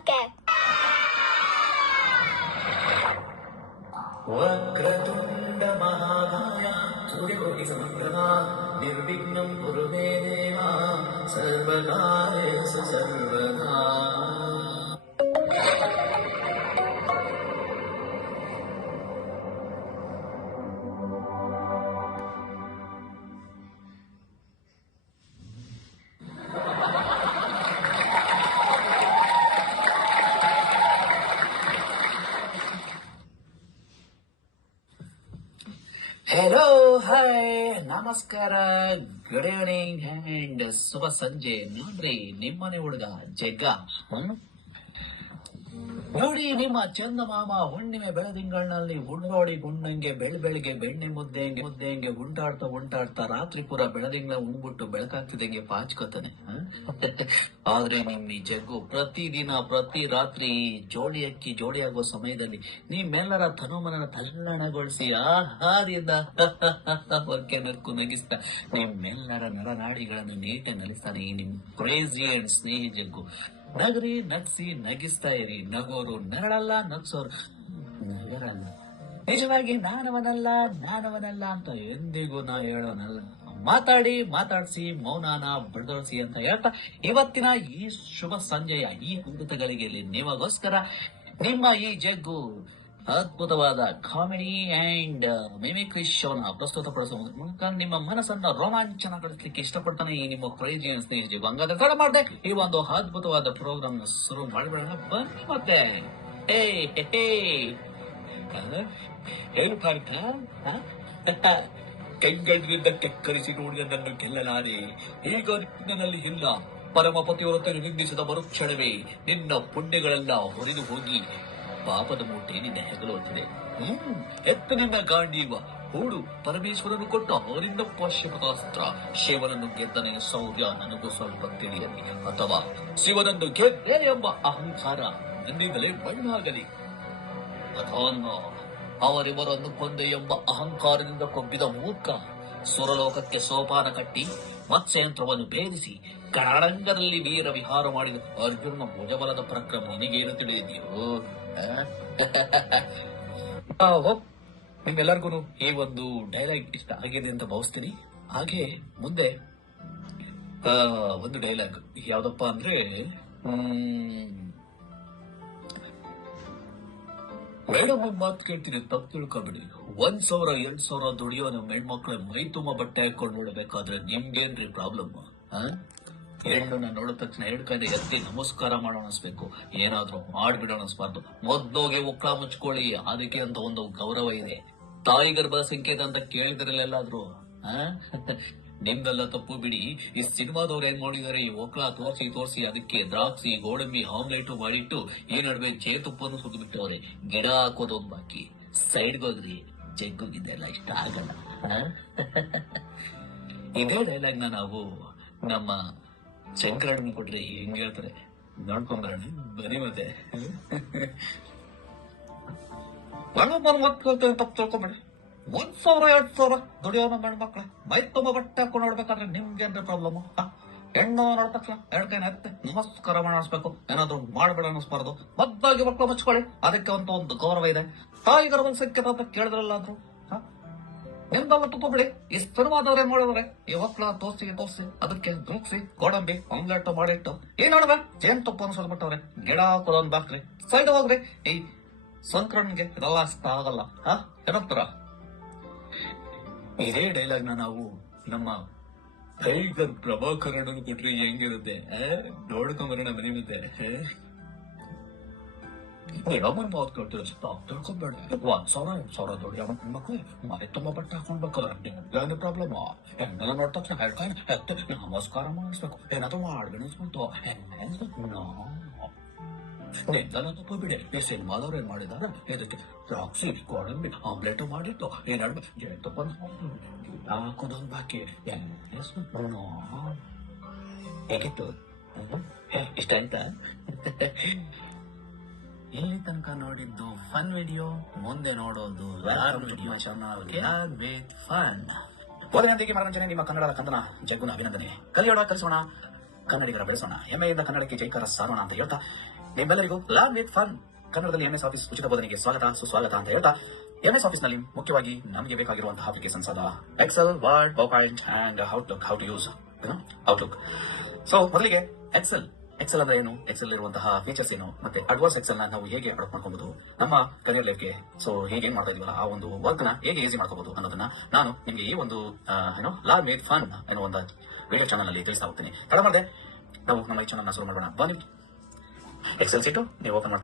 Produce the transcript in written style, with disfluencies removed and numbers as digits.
ಸುಕೆ. ವಕ್ರತುಂಡ ಮಹಾಕಾಯ ಸೂರ್ಯಕೋಟಿ ಸಮಗ್ರ ನಿರ್ವಿಘ್ನಂ ಕುರು ಮೇ ದೇವ ಸರ್ವಕಾರ್ಯೇಷು ಸರ್ವದಾ. ಹೆಲೋ ಹಾಯ್ ನಮಸ್ಕಾರ, ಗುಡ್ ಈವ್ನಿಂಗ್ ಅಂಡ್ ಶುಭ ಸಂಜೆ. ನೋಡ್ರಿ ನಿಮ್ಮನೆ ಹುಡುಗ ಜಗ್ಗ ನೋಡಿ, ನಿಮ್ಮ ಚಂದಮಾಮ ಹುಣ್ಣಿಮೆ ಬೆಳದಿಂಗಳಿನಲ್ಲಿ ಉಂಡೋಡಿ ಗುಂಡಂಗೆ ಬೆಳಿಗ್ಗೆ ಬೆಣ್ಣೆ ಮುದ್ದೆಂಗೆ ಉಂಟಾಡ್ತಾ ರಾತ್ರಿ ಪೂರ ಬೆಳದಿಂಗಳ ಉಂಡ್ಬಿಟ್ಟು ಬೆಳಕಾಗ್ತಿದಂಗೆ ಪಾಚ್ಕೋತಾನೆ. ಆದ್ರೆ ನಿಮ್ ಈ ಜಗ್ಗು ಪ್ರತಿದಿನ ಪ್ರತಿ ರಾತ್ರಿ ಜೋಡಿ ಆಗೋ ಸಮಯದಲ್ಲಿ ನಿಮ್ಮೆಲ್ಲರ ತನುಮನನ ತಲ್ಲಣಗೊಳಿಸಿ ಆಹಾದಿಂದ ಹೊರಕೆ ನಕ್ಕು ನಗಿಸ್ತಾ ನಿಮ್ಮೆಲ್ಲರ ನರನಾಡಿಗಳನ್ನು ನೀಟೆ ನಲಿಸ್ತಾನೆ ಈ ನಿಮ್ ಕ್ರೇಜಿ ಅಂಡ್ ಸ್ನೇಹಿ ಜಗ್ಗು. ನಗರಿ, ನಗ್ಸಿ, ನಗಿಸ್ತಾ ಇರಿ. ನಗೋರು ನರಳಲ್ಲ, ನಗ್ಸೋರು ನಗರಲ್ಲ. ನಿಜವಾಗಿ ನಾನವನಲ್ಲ ಅಂತ ಎಂದಿಗೂ ನಾ ಹೇಳೋನಲ್ಲ. ಮಾತಾಡಿಸಿ ಮೌನಾನ ಬಡದೊಳಿಸಿ ಅಂತ ಹೇಳ್ತಾ ಇವತ್ತಿನ ಈ ಶುಭ ಸಂಜೆಯ ಈ ಕುಂದುತಗಳಿಗೆ ನಿಮಗೋಸ್ಕರ ನಿಮ್ಮ ಈ ಜಗ್ಗು ಅದ್ಭುತವಾದ ಕಾಮಿಡಿ ಅಂಡ್ ಮಿಮಿಕ್ರಿ ಶೋನ ಪ್ರಸ್ತುತಪಡಿಸುವ ಮೂಲಕ ನಿಮ್ಮ ಮನಸ್ಸನ್ನ ರೋಮಾಂಚನಗೊಳಿಸಲಿಕ್ಕೆ ಇಷ್ಟಪಡ್ತಾನೆ ಈ ನಿಮ್ಮ ಕ್ರೇಜಿ ಸ್ನೇಹಿತರು. ಹಂಗಾದ್ರೆ ತಡ ಮಾಡದೆ ಈ ಒಂದು ಅದ್ಭುತವಾದ ಪ್ರೋಗ್ರಾಮ್ ನ ಶುರು ಮಾಡಿಬಿಡೋಣ. ಬನ್ನಿ ಮತ್ತೆ ಕೈಗಳಿಂದ ಕೆಕ್ಕರಿಸಿ ನೋಡಿದ ನನ್ನ ಗೆಲ್ಲಲಾರೆ. ಈಗ ನಿನ್ನಲ್ಲಿ ಇಲ್ಲ ಪರಮ ಪತಿವ್ರತರು ನಿಂದಿಸಿದ ಮರುಕ್ಷಣವೇ ನಿನ್ನ ಪುಣ್ಯಗಳೆಲ್ಲ ಹೊರಿದು ಹೋಗಿ ಪಾಪದ ಮೂಟೆ ನಿನ್ನ ಹೆಗಲುತ್ತದೆ. ಎತ್ತ ನಿನ್ನ ಗಾಂಡೀವ ಹೂಡು ಪರಮೇಶ್ವರನು ಕೊಟ್ಟ ಅವರಿಂದ ಪಾಶ್ಯಪತಾಸ್ತ್ರ. ಶಿವನನ್ನು ಗೆದ್ದನೆಯ ಸೌರ್ಯ ನನಗೂ ಸ್ವಲ್ಪ ತಿಳಿಯಲಿ, ಅಥವಾ ಶಿವನನ್ನು ಗೆದ್ದೆ ಎಂಬ ಅಹಂಕಾರ ನನ್ನಿಂದಲೇ ಮಣ್ಣಾಗಲಿ, ಅಥವಾ ಅವರಿವರನ್ನು ಕೊಂದೆ ಎಂಬ ಅಹಂಕಾರದಿಂದ ಕೊಬ್ಬಿದ ಮೂರ್ಖ ಸುರಲೋಕಕ್ಕೆ ಸೋಪಾನ ಕಟ್ಟಿ ಮತ್ಸ್ಯಯಂತ್ರವನ್ನು ಭೇದಿಸಿ ಕರಾಳಂಗದಲ್ಲಿ ವೀರ ವಿಹಾರ ಮಾಡಿದ ಅರ್ಜುನ ಭುಜಬಲದ ಪ್ರಕ್ರಮ ನಿನಗೇನು ತಿಳಿಯದೆಯೋ? ನಿಮ್ಮೆಲ್ಲರಿಗೂ ಈ ಒಂದು ಡೈಲಾಗ್ ಇಷ್ಟ ಆಗಿದೆ ಅಂತ ಭಾವಿಸ್ತೀನಿ. ಹಾಗೆ ಮುಂದೆ ಒಂದು ಡೈಲಾಗ್ ಯಾವ್ದಪ್ಪ ಅಂದ್ರೆ, ಮೇಡಮ್ ಒಂದ್ ಮಾತು ಕೇಳ್ತೀನಿ, ತಪ್ಪು ತಿಳ್ಕೊಬಿಡಿ. 1,000 2,000 ದುಡಿಯೋ ನಮ್ಮ ಹೆಣ್ಮಕ್ಳ ಮೈ ತುಂಬ ಬಟ್ಟೆ ಹಾಕೊಂಡು ನೋಡ್ಬೇಕಾದ್ರೆ ನಿಮ್ಗೇನ್ರಿ ಪ್ರಾಬ್ಲಮ್? ಹೆಣ್ಣನ್ನ ನೋಡಿದ ತಕ್ಷಣ ಎರಡು ಕೈಯಿಂದ ಎತ್ತಿ ನಮಸ್ಕಾರ ಮಾಡೋಣ ಅನ್ಸ್ಬೇಕು, ಏನಾದ್ರೂ ಮಾಡ್ಬಿಡೋಣ ಅನ್ಸ್ಬಾರ್ದು. ಮೊದ್ಲೋಗೆ ಒಕ್ಕ ಮುಚ್ಕೊಳ್ಳಿ, ಅದಕ್ಕೆ ಅಂತ ಒಂದು ಗೌರವ ಇದೆ. ತಾಯಿ ಗರ್ಭ ಸಂಕೇತ ಅಂತ ಕೇಳಿದ್ರಲ್ಲೆಲ್ಲಾದ್ರು ನಿಮ್ದೆಲ್ಲ ತಪ್ಪು ಬಿಡಿ. ಈ ಸಿನಿಮಾದವ್ರು ಏನ್ ಮಾಡಿದಾರೆ, ಈ ಒಕ್ಲ ತೋರಿಸಿ ಅದಕ್ಕೆ ದ್ರಾಕ್ಷಿ ಗೋಡಂಬಿ ಆಮ್ಲೆಟ್ ಮಾಡಿಟ್ಟು ಈ ನಡುವೆ ಜೇತುಪ್ಪನ್ನು ಸುತ್ತಬಿಟ್ಟವ್ರೆ. ಗಿಡ ಹಾಕೋದು ಒಂದ್ ಬಾಕಿ. ಸೈಡ್ಗೆ ಹೋಗ್ರಿ, ಜಗ್ಗುಗಿದ್ದೆಲ್ಲ ಇಷ್ಟ ಆಗಲ್ಲ. ಇದೇ ಡೈಲಾಗ್ನ ನಾವು ನಮ್ಮ ಶಂಕರಣ್ಣ ಕೊಟ್ರಿ ಹೆಂಗ್ ಹೇಳ್ತಾರೆ ನೋಡ್ಕೊಂಬರೋಣ ಬನ್ನಿ. ಮತ್ತೆ ತಪ್ಪು ತಿಳ್ಕೊಂಬೇಡಿ. 1,000 2,000 ದುಡಿಯೋ ನಮ್ಮ ಹೆಣ್ಮಕ್ಳು ಮೈ ತುಂಬ ಬಟ್ಟೆ ಹಾಕೊಂಡು ನೋಡ್ಬೇಕಾದ್ರೆ ನಿಮ್ಗೇನ್ರಿ ಪ್ರಾಬ್ಲಮ್? ಹೆಣ್ಣು ನೋಡಿದ ತಕ್ಷಣ ಎರಡು ಕೈನ ಎತ್ತೆ ನಮಸ್ಕಾರ ಮಾಡಿ ಅನ್ಸ್ಬೇಕು, ಏನಾದ್ರು ಮಾಡ್ಬೇಡ ಅನ್ನಿಸ್ಬಾರ್ದು. ಮದ್ದಾಗಿ ಮಕ್ಕಳು ಮುಚ್ಕೊಳ್ಳಿ, ಅದಕ್ಕೆ ಅಂತ ಒಂದು ಗೌರವ ಇದೆ. ತಾಯಿ ಗರ್ಭ ಸಂಕೇತ ಅಂತ ಕೇಳಿದ್ರಲ್ಲಾದ್ರು ನಿಮ್ದೆಲ್ಲ ತುಪ್ಪ ಬಿಡಿ. ಈ ಸಿನಿಮಾದವ್ರು ಏನ್ ಮಾಡಿದ್ರೆ, ಈ ಒಕ್ಲ ತೋರಿಸಿ ಅದಕ್ಕೆ ದ್ರಾಕ್ಷಿ ಗೋಡಂಬಿ ಆಮ್ಲೆಟ್ ಮಾಡಿಟ್ಟು ಈ ನಡುವೆ ಜೇನ್ ತುಪ್ಪ ಅನ್ಸೋದ್ಬಿಟ್ಟವ್ರೆ. ಗಿಡ ಹಾಕೋದೊಂದ್ ಬಾಕ್ರಿ, ಸೈಡ್ ಹೋಗ್ರಿ. ಈ ಸಂಕ್ರಮಣ್ಗೆ ಇದೆಲ್ಲ ಇಷ್ಟ ಆಗಲ್ಲ. ಏನಂತಾರ? ಇದೇ ಡೈಲಾಗ್ ನಾವು ನಮ್ಮ ಟೈಗರ್ ಪ್ರಭಾಕರನ್ ಕೊಟ್ರಿ ಹೆಂಗಿರುತ್ತೆ ನೋಡ್ಕೊಂಬರೋಣ ಮನೆ ಮತ್ತೆ. ಮೇಡಮನ್ ಮಾತು ಕೇಳ್ತೀರ ತಿಳ್ಕೊಬೇಡ. 1,000 2,000 ದುಡಿಯೋ ಹೆಣ್ಮಕ್ಳು ಮನೆ ತುಂಬಾ ಬಟ್ಟೆ ಹಾಕೊಂಡ್ಬೇಕಾದ್ರೆ ನಿಮ್ಗೆ ಪ್ರಾಬ್ಲಮ್? ಹೆಣ್ಣೆಲ್ಲ ನೋಡಿದ ತಕ್ಷಣ ಹೇಳ್ತಾನೆ ಎತ್ತ ನಮಸ್ಕಾರ ಮಾಡಿಸ್ಬೇಕು, ಏನಾದ್ರು ಮಾಡ್ಬಿಡಿಸ್ಬಿಟ್ಟು ನಿಮ್ದೆಲ್ಲ ತಪ್ಪು ಬಿಡಿ. ಈ ಸಿನಿಮಾದವ್ರು ಏನ್ ಮಾಡಿದಾರ, ಇದಕ್ಕೆ ದ್ರಾಕ್ಷಿ ಗೋಡಂಬಿ ಆಮ್ಲೆಟ್ ಮಾಡಿಟ್ಟು ಏನಾಡ್ಬೇಕು ಜೇತುಪ್ಪ ಹಾಕೋದೊಂದ್ ಬಾಕಿ. ಹೇಗಿತ್ತು? ಇಷ್ಟ ಆಯ್ತಾ? ಇಲ್ಲಿ ತನಕ ನೋಡಿದ್ದು ಫನ್ ವಿಡಿಯೋ, ಮುಂದೆ ನೋಡೋದು ವಿತ್ ಫನ್. ಓದಿನೊಂದಿಗೆ ಮನರಂಜನೆ. ನಿಮ್ಮ ಕನ್ನಡದ ಕಂದನ ಜಗ್ಗುನ ಅಭಿನಂದನೆ. ಕಲಿಯೋಣ, ಕಲಿಸೋಣ, ಕನ್ನಡಿಗರ ಬೆಳೆಸೋಣ, ಹೆಮ್ಮೆಯಿಂದ ಕನ್ನಡಕ್ಕೆ ಜೈಕಾರ ಸಾರೋಣ ಅಂತ ಹೇಳ್ತಾ ನಿಮ್ಮೆಲ್ಲರಿಗೂ ಲರ್ನ್ ವಿತ್ ಫನ್ ಕನ್ನಡದಲ್ಲಿ MS ಆಫೀಸ್ ಉಚಿತ ಬೋಧನೆಗೆ ಸ್ವಾಗತ ಸುಸ್ವಾಗತ ಅಂತ ಹೇಳ್ತಾ MS ಆಫೀಸ್ ನಲ್ಲಿ ಮುಖ್ಯವಾಗಿ ನಮಗೆ ಬೇಕಾಗಿರುವಂತಹ ಅಪ್ಲಿಕೇಶನ್ಸ್ ಆದ Excel, Word, PowerPoint and Outlook, how to use Outlook. So ಮೊದಲಿಗೆ ಎಕ್ಸೆಲ್ ಅಂದ್ರೆ ಏನು, ಎಕ್ಸೆಲ್ ಇರುವಂತಹ ಫೀಚರ್ಸ್ ಏನು, ಮತ್ತೆ ಅಡ್ವಾನ್ಸ್ ಎಕ್ಸೆಲ್ ನ ನಾವು ಹೇಗೆ ಅಡಾಪ್ಟ್ ಮಾಡ್ಕೋಬಹುದು ನಮ್ಮ ಕರಿಯರ್ ಲೈಫ್ಗೆ. ಸೊ ಹೇಗೆ ಏನ್ ಮಾಡ್ತಾ ಇದೀವಲ್ಲ ಆ ಒಂದು ವರ್ಕ್ ನ ಹೇಗೆ ಈಸಿ ಮಾಡ್ಕೋಬಹುದು ಅನ್ನೋದನ್ನ ನಾನು ನಿಮಗೆ ಈ ಒಂದು ಲರ್ನ್ ವಿತ್ ಫನ್ ಅನ್ನೋ ಒಂದು ವಿಡಿಯೋ ಚಾನಲ್ ಅಲ್ಲಿ ತಿಳಿಸ್ತಾ ಹೋಗ್ತೀನಿ. ತಡ ಮಾಡದೆ ನಾವು ನಮ್ಮ ಈ ಚಾನಲ್ ನ ಶುರು ಮಾಡೋಣ. ಬನ್ನಿ, ಎಕ್ಸೆಲ್ ಸೀಟು ನೀವು ಓಪನ್ ಮಾಡಿ